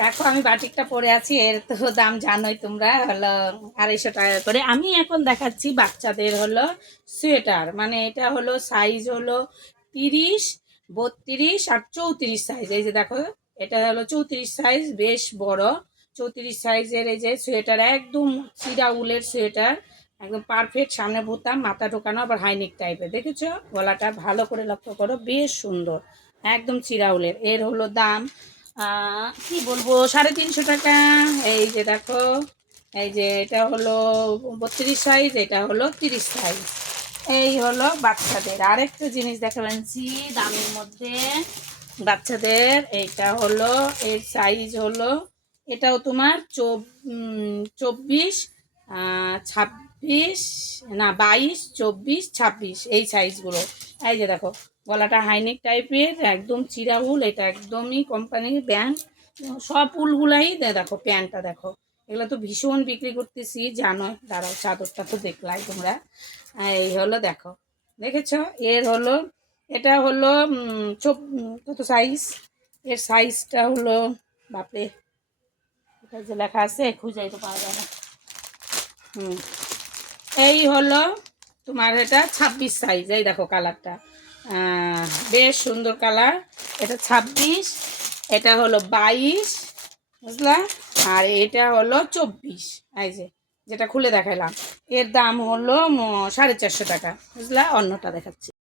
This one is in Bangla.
দেখো আমি বাটিকটা পরে আছি, এর তো দাম জানোই তোমরা, হলো 250 টাকা করে। আমি এখন দেখাচ্ছি বাচ্চাদের হলো সোয়েটার, মানে এটা হলো সাইজ হলো 30, 32 আর 34 সাইজ। এই যে দেখো, এটা হলো 34 সাইজ, বেশ বড়। 34 সাইজের এই যে সোয়েটার, একদম চিরা উলের সোয়েটার, একদম পারফেক্ট। সামনে বোতাম, মাথা ঢোকানো, আবার হাইনেক টাইপের। দেখেছো গলাটা ভালো করে লক্ষ্য করো, বেশ সুন্দর, একদম চিরা উলের। এর হলো দাম কি বলবো, 350 টাকা। এই যে দেখো, এই যে এটা হলো 32 সাইজ, এটা হলো 30 সাইজ। এই হলো বাচ্চাদের। আরেকটা জিনিস দেখাচ্ছি দামের মধ্যে বাচ্চাদের। এইটা হলো, এর সাইজ হলো, এটাও তোমার 24, 26, না 22, 24, 26 এই সাইজগুলো। এই যে দেখো, গলাটা হাইনেক টাইপের, একদম চিরা উল, এটা একদমই কোম্পানির ব্র্যান্ড। সব উলগুলাই দেখো, প্যান্টটা দেখো, এগুলো তো ভীষণ বিক্রি করতেছি জানো। দাঁড়াও, চাদরটা তো দেখলাই তোমরা। এই হলো দেখো, দেখেছো। এর হলো, এটা হলো কত সাইজ, এর সাইজটা হলো, বাপরে এটা যে লেখা আছে খুঁজাই তো পাওয়া যায় না। এই হলো তোমার এটা 26 সাইজ। এই দেখো কালারটা, বেশ সুন্দর কালার। এটা 26, এটা হলো 22, বুঝলা, আর এটা হলো 24। এই যে যেটা খুলে দেখালাম, এর দাম হলো 450 টাকা, বুঝলা। অন্যটা দেখাচ্ছি।